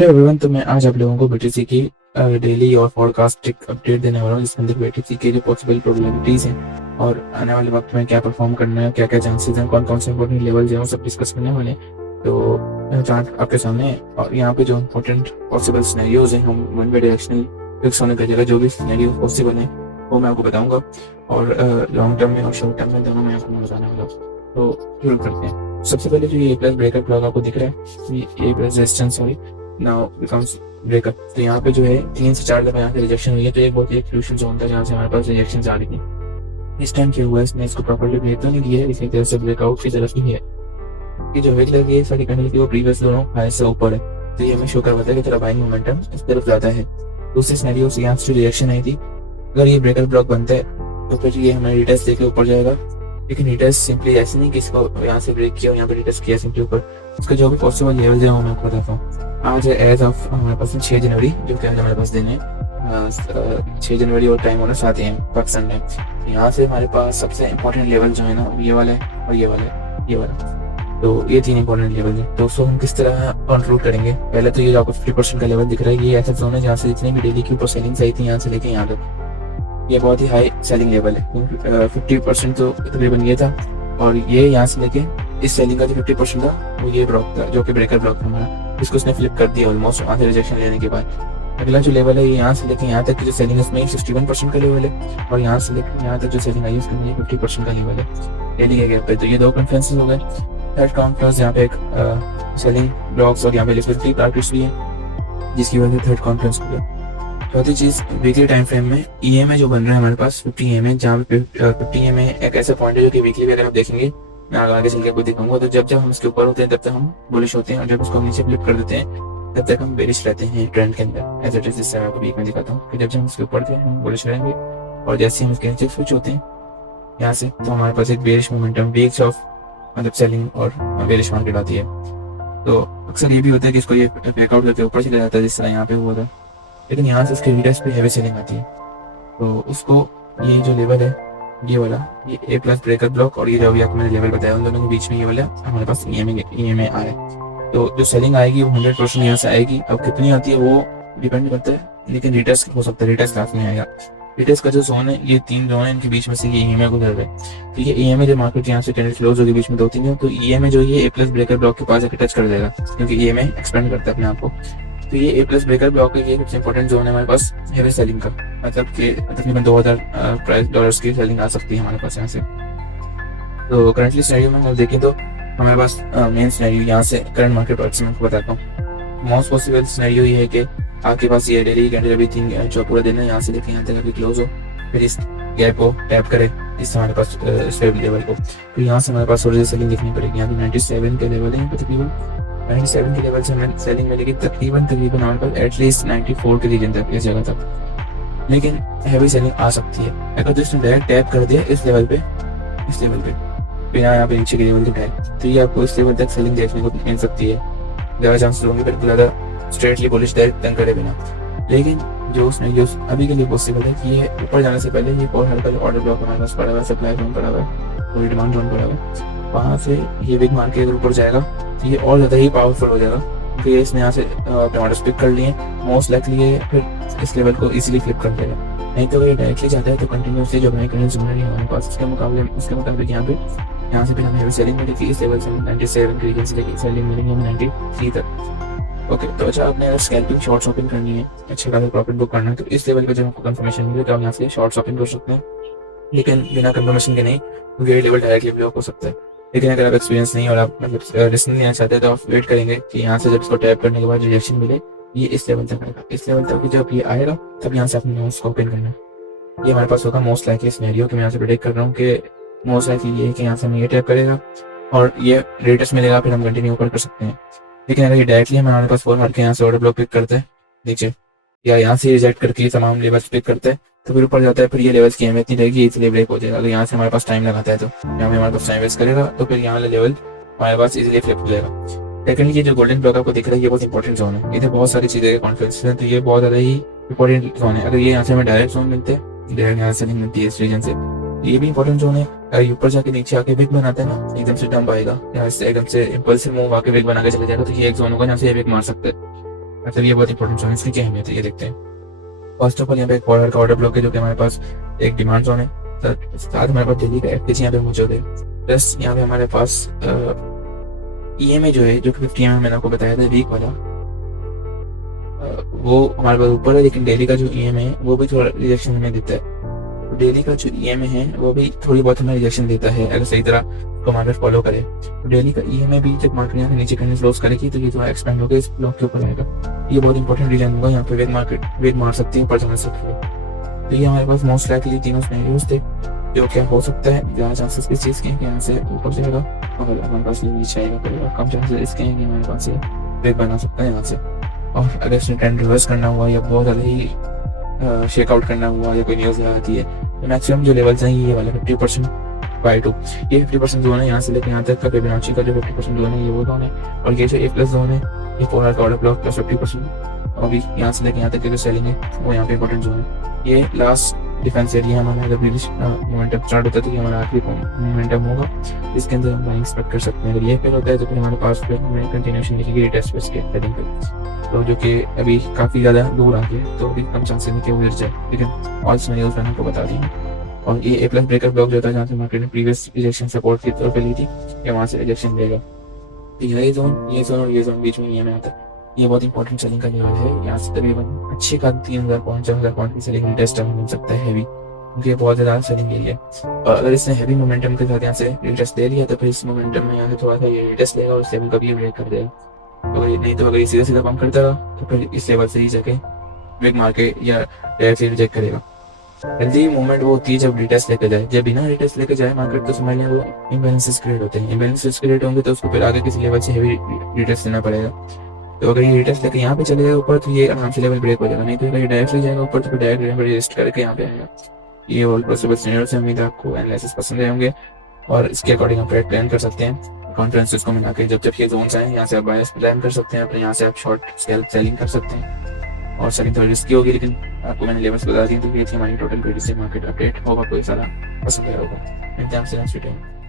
Hello everyone, तो मैं आज आप लोगों को बीटीसी की डेली और पॉडकास्टिक अपडेट देने वाला हूँ, जिसके अंदर बीटीसी के जो पॉसिबल प्रोबेबिलिटीज़ हैं और आने वाले वक्त में क्या परफॉर्म करना है, क्या क्या चांसेस हैं, कौन कौन से इंपॉर्टेंट लेवल्स हैं, वो सब डिस्कस करने वाले हैं। तो चार्ट आपके सामने है और यहाँ पे जो इंपॉर्टेंट पॉसिबल सिनेरियोज हैं, हम वन वे डायरेक्शनल फिक्स होने का जगह जो भी सिनेरियो पॉसिबल है वो मैं आपको बताऊँगा, और लॉन्ग टर्म में और शॉर्ट टर्म में दोनों में आपको मैं बताने वाला हूँ। तो शुरू करते हैं। सबसे पहले जो ये प्लस ब्रेकअप ब्लॉक आपको दिख रहा है, ये plus resistance sorry now becomes breakup. तो यहाँ पे जो है 3 से 4 दफा यहाँ से रिजेक्शन हुई है, तो एक बहुत ही क्रूशियल जोन था जहाँ से हमारे पास रिजेक्शन आ रही थी। इस टाइम क्या हुआ, इसने इसको प्रॉपर्ली ब्रेक तो नहीं किया है, इसी तरह से ब्रेकआउट की तरफ ही है कि जो वेट लगी है सारी कैंडल की वो प्रीवियस दोनों हाई से ऊपर है, तो ये हमें शो करवाता है कि थोड़ा बाइंग मोमेंटम इस तरफ ज्यादा है। दूसरे सिनेरियो से यहाँ से रिजेक्शन आई थी, अगर ये ब्रेकअप ब्लॉक बनता है तो फिर ये हमें रिटेस्ट देके ऊपर जाएगा, लेकिन रिटेस्ट सिंपली ऐसे नहीं कि इसको यहाँ से ब्रेक किया और यहाँ पे रिटेस्ट किया सिंपली ऊपर। उसका जो भी पॉसिबल लेवल है वो मैं आपको बताता हूँ। आज है एज ऑफ हमारे पास 6 जनवरी, जो कि आज हमारे पास दिन है 6 जनवरी और टाइम हो रहा 7 AM पाकिस्तान टाइम। यहाँ से हमारे पास सबसे इम्पोर्टेंट लेवल जो है ना ये वाला है और ये वाला है, ये वाला। तो ये 3 इंपॉर्टेंट लेवल है। तो उसको हम किस तरह कंट्रोल करेंगे, पहले तो ये आपको 50% का लेवल दिख रहा है, ये ऐसा जोन है जहाँ से जितनी भी डेली की ऊपर सेलिंग्स आई थी यहाँ से लेके यहाँ तक ये बहुत ही हाई सेलिंग लेवल है। 50% तो तकरीबन ये था, और ये यहाँ से लेके इस सेलिंग का जो 50% था वो ये ब्लॉक था जो कि ब्रेकर ब्लॉक था हमारा, इसको उसने फ्लिप कर दिया ऑलमोस्ट वहाँ से रिजेक्शन लेने के बाद। अगला जो लेवल है ये यहाँ से लेके यहाँ तक की जो सेलिंग है उसमें 61% का लेवल है, और यहाँ से लेकर यहाँ तक जो सेलिंग आई है उसमें 50% का लेवल है डेली के गैप पे। तो ये 2 कॉन्फ्रेंसेस हो गए। थर्ड कॉन्फ्रेंस यहाँ पे एक सेलिंग ब्लॉक्स और यहाँ पे लिक्विडिटी टारगेट्स भी है, जिसकी वजह से थर्ड कॉन्फ्रेंस हो गया। चौथी चीज, वीकली टाइम फ्रेम में EMA जो बन रहा है हमारे पास 50 EMA, जहाँ पे 50 EMA एक ऐसा पॉइंट है जो कि वीकली भी अगर आप देखेंगे, मैं आगे चल के आपको दिखाऊंगा, तो जब जब हम इसके ऊपर होते हैं तब तक हम बुलिश होते हैं, और जब उसको हम नीचे फ्लिप कर देते हैं तब तक हम बेरिश रहते हैं ट्रेंड के अंदर। एज इट इज जिससे मैं आपको वीक में दिखाता हूँ कि जब जब हम इसके ऊपर थे हम बुलिश रहेंगे, और जैसे हम इसके नीचे स्विच होते हैं यहाँ से, तो हमारे पास एक बेरिश मोमेंटम वीक्स ऑफ मतलब सेलिंग और बेरिश मार्केट आती है। तो अक्सर ये भी होता है कि इसको ये ब्रेकआउट करके ऊपर चले जाता है, जिस तरह यहाँ पे हुआ था, लेकिन यहाँ से उसके रीडर्स पे हैवी सेलिंग आती है। तो उसको ये जो लेवल है ये वाला, ये ए प्लस ब्रेकर ब्लॉक और ये जो अभी आपको मैंने लेवल बताया, उन दोनों के बीच में ये वाला हमारे पास EMA आ रहा है। तो जो सेलिंग आएगी वो 100% यहाँ से आएगी। अब कितनी आती है वो डिपेंड करता है, लेकिन रिटेस्ट हो सकता है, रिटेस्ट क्लास में आएगा। रिटेस्ट का जो जोन है ये 3 जोन है, इनके बीच में से ये EMA गुजर रहा है। ठीक है, EMA जो मार्केट यहाँ से कैंडल क्लोज होगी बीच में 2-3 है, तो EMA जो ये ए प्लस ब्रेकर ब्लॉक के पास आके टच कर जाएगा, क्योंकि EMA एक्सपेंड करता है अपने आप को। तो ये ए प्लस ब्रेकर ब्लॉक है, ये सबसे इंपॉर्टेंट जोन है हमारे पास हेवी सेलिंग का, मतलब कि तकरीबन 2000 प्राइस डॉलर्स की सेलिंग आ सकती है हमारे पास यहाँ से। तो करंटली सिनेरियो में हम देखें तो हमारे पास मेन सिनेरियो यहाँ से करंट मार्केट प्राइस में आपको बताता हूँ। मोस्ट पॉसिबल सिनेरियो ये है कि आपके पास ये डेली कैंडल अभी 3 जो पूरा दिन है यहाँ से लेकर यहाँ तक अभी क्लोज हो, फिर इस गैप को टैप करे इस हमारे पास स्टेबल लेवल को, तो यहाँ से हमारे पास थोड़ी सी सेलिंग देखनी पड़ेगी। यहाँ पे 97 के लेवल है, तकरीबन 97 के लेवल से हमें सेलिंग मिलेगी तकरीबन हमारे पास एटलीस्ट 94 के रीजन तक, इस जगह तक, लेकिन हैवी सेलिंग आ सकती है अगर तो इसने डायरेक्ट टैप कर दिया इस लेवल पे, इस लेवल पे बिना यहाँ पे नीचे के लेवल के टैप, तो ये आपको इस लेवल तक सेलिंग देखने को मिल सकती है। ज़्यादा चांसेस होंगे बिल्कुल ज़्यादा स्ट्रेटली बुलिश डायरेक्ट तंग करे बिना, लेकिन जो उसमें जो अभी के लिए पॉसिबल है कि ये ऊपर जाने से पहले ये बहुत हल्का जो ऑर्डर ब्लॉक हमारे पास पड़ा हुआ है, सप्लाई जोन पड़ा हुआ है, कोई डिमांड जोन पड़ा हुआ है, वहाँ से ये बिग मार के अगर ऊपर जाएगा तो ये और ज़्यादा ही पावरफुल हो जाएगा, क्योंकि इसने यहाँ से टमाटर्स पिक कर लिए, मोस्ट लाइकली ये फिर इस लेवल को इजीली फ्लिप कर देगा। नहीं तो अगर ये डायरेक्टली जाता है तो कंटिन्यूसली जो हमारी करंट जोन है हमारे पास, उसके मुताबिक यहाँ से फिर हमें हेवी सेलिंग मिलेगी इस लेवल से 97 के रीजन से लेकर सेलिंग मिलेंगी हमें 93 तक। ओके, तो अच्छा आपने अगर स्कैल्पिंग शॉर्ट शॉपिंग करनी है, अच्छे खासा प्रॉफिट बुक करना है, तो इस लेवल पे जब आपको कंफर्मेशन मिले तो आप यहाँ से शॉर्ट शॉपिंग कर सकते हैं, लेकिन बिना कंफर्मेशन के नहीं, क्योंकि ये लेवल डायरेक्टली ब्लॉक हो सकता है। लेकिन अगर आप एक्सपीरियंस नहीं और आप मतलब रिस्क नहीं लेना चाहते तो आप वेट करेंगे कि यहाँ से जब इसको टैप करने के बाद रिजेक्शन मिले ये इस लेवल तक आएगा, इस लेवल तक जब ये आएगा तब यहाँ से अपने नोट्स को ओपन करना है। ये हमारे पास होगा मोस्ट लाइकली सिनेरियो कि मैं यहाँ से प्रेडिक्ट कर रहा हूँ कि मोस्ट लाइकली ये है कि यहाँ से हमें ये टैप करेगा और ये रेटेस्ट मिलेगा, फिर हम कंटिन्यू ऊपर कर सकते हैं। लेकिन अगर ये डायरेक्टली हमारे पास फोर मार के यहाँ से ऑर्डर ब्लॉक पिक करते हैं नीचे, या यहाँ से रिजेक्ट करके तमाम लेवल्स पिक करते हैं, तो फिर ऊपर जाता है, फिर ये लेवल्स की अहमियत नहीं रहेगी, इसलिए ब्रेक हो जाएगा। अगर यहाँ से हमारे पास टाइम लगाता है तो यहाँ पे हमारे पास टाइम वेस्ट करेगा, तो फिर यहाँ वाला लेवल हमारे पास इजीली फ्लिप हो जाएगा। सेकंडली ये जो गोल्डन ब्लॉक आपको दिख रहा है ये बहुत इंपॉर्टेंट जोन है, इधर बहुत सारी चीजें कॉन्फ्रेंस है, तो ये बहुत ज्यादा ही इंपॉर्टेंट जोन है। अगर ये यहाँ से हमें डायरेक्ट जोन मिलते हैं, डायरेक्ट यहाँ से नहीं मिलती है इस रीजन से, ये भी इंपॉर्टेंट जोन है। अगर ऊपर जाके नीचे आके विक बनाते हैं ना, एकदम से डंप आएगा, यहाँ से एकदम से इम्पल्सिव मूव आके विक बना के चले जाएगा, तो ये एक जोन होगा जहाँ से विक मार सकते हैं। मतलब ये बहुत इंपॉर्टेंट जोन, इसकी क्या अहमियत है ये देखते हैं। फर्स्ट ऑफ ऑल यहाँ पे एक फॉरवर्ड का ऑर्डर ब्लॉक है जो कि हमारे पास एक डिमांड जोन है, साथ हमारे पास दिल्ली का एफपीसी यहाँ पे मौजूद है, प्लस यहाँ पे हमारे पास ईएमए जो है जो कि 50 मैंने आपको बताया था वीक वाला, वो हमारे पास ऊपर है, लेकिन डेली का जो ईएमए है वो भी थोड़ा रिजेक्शन हमें देता है। तो डेली का जो ईएमए है वो भी थोड़ी बहुत हमें रिजेक्शन देता है अगर सही तरह को मार्केट फॉलो करे। तो डेली का ईएमए भी जब मार्केट यहाँ से नीचे करने क्लोज करेगी तो ये थोड़ा एक्सपेंड होकर इस ब्लॉक के ऊपर आएगा। ये बहुत इंपॉर्टेंट रीजन होगा, यहाँ पे वेग मार सकती है ऊपर जाने से पहले। तो ये हमारे पास मोस्ट लाइकली तीनों सिनेरियोज थे जो क्या हो सकता है। ज़्यादा चांसेस किस चीज़ के हैं कि यहाँ से ऊपर जाएगा, और हमारे पास ये नीचे आएगा, तो कम चांसेस इसके हैं कि हमारे पास ये वेग बना सकता है यहाँ से। और अगर इसने ट्रेंड रिवर्स करना हुआ या बहुत ज़्यादा ही शेकआउट करना हुआ या कोई न्यूज़ आती है, तो मैक्सिमम जो लेवल्स हैं ये वाले 50% बाय टू, ये 50% जोन है यहाँ से लेकर यहाँ तक का फिबोनाची का जो 50% जोन है ये वो जोन है। और ये जो ए प्लस जोन है ये 4 आवर का ऑर्डर ब्लॉक प्लस 50%, और भी यहाँ से लेकर यहाँ तक की जो सेलिंग है वो यहाँ पे इंपॉर्टेंट जोन है। ये लास्ट डिफेंस एरिया हमारा अगर बुलिश मोमेंटम स्टार्ट होता है तो ये हमारा आखिरी मोमेंटम होगा, इसके अंदर हम बाइंग एक्सपेक्ट कर सकते हैं। अगर ये फेल होता है तो फिर हमारे पास कंटिन्यूएशन दिखेगी रिटेस्ट बेस के हेडिंग पे, तो जो कि अभी काफ़ी ज़्यादा दूर आ गया, तो अभी कम चांसेस है कि वो गिर जाए, लेकिन ऑल सिनेरियोज मैंने आपको बता दिए। और ये ए प्लस ब्रेकर ब्लॉक जो था जहाँ से मार्केट ने प्रीवियस रिजेक्शन सपोर्ट की तरफ ली थी, ये वहाँ से रिजेक्शन देगा। तो ये जोन और ये जोन बीच में ये में आता है, ये बहुत इंपॉर्टेंट सेलिंग का लेवल है। यहाँ से तकरीबन अच्छे का 3000 पॉइंट 4000 पॉइंट की सेलिंग रिटेस्ट मिल सकता है हैवी, क्योंकि बहुत ज़्यादा सेलिंग एरिया है। और अगर इसने हैवी मोमेंटम के साथ यहाँ से रिटेस्ट ले लिया तो फिर इस मोमेंटम में यहाँ से थोड़ा सा ये रिटेस्ट लेगा और इस लेवल का भी ब्रेक कर देगा। अगर नहीं तो अगर ये सीधा सीधा पंप करता रहा तो फिर इस लेवल से ही जाके ब्रेक मार के या डायरेक्टली रिजेक्ट करेगा। हेल्दी मूवमेंट वो होती है जब रिटेस्ट लेके जाए, जब बिना रिटेस्ट लेके जाए मार्केट तो समझ लें वो इम्बैलेंसेस क्रिएट होते हैं। इम्बैलेंसेस क्रिएट होंगे तो उसको फिर आगे किसी लेवल से हैवी रिटेस्ट देना पड़ेगा। तो अगर ये रिटेस्ट लेके यहाँ पे चले जाएगा ऊपर तो ये आराम से लेवल ब्रेक हो जाएगा, नहीं तो अगर ये डायरेक्टली जाएगा ऊपर तो फिर डायरेक्ट रेजिस्ट करके यहाँ पे आएगा। ये ऑल पॉसिबल सिनेरियो से उम्मीद है आपको एनालिसिस पसंद आए होंगे और इसके अकॉर्डिंग आप ट्रेड प्लान कर सकते हैं। कॉन्फ्रेंसेस को मिला के जब ये जोन्स आए यहाँ से आप बायस प्लान कर सकते हैं, अपने यहाँ से आप शॉर्ट सेलिंग कर सकते हैं। और सेलिंग थोड़ी रिस्की होगी, लेकिन आपको मैंने लेवल्स बता दिए, तो ये थी हमारी टोटल BTC मार्केट अपडेट। होगा कोई सारा पसंद आया होगा।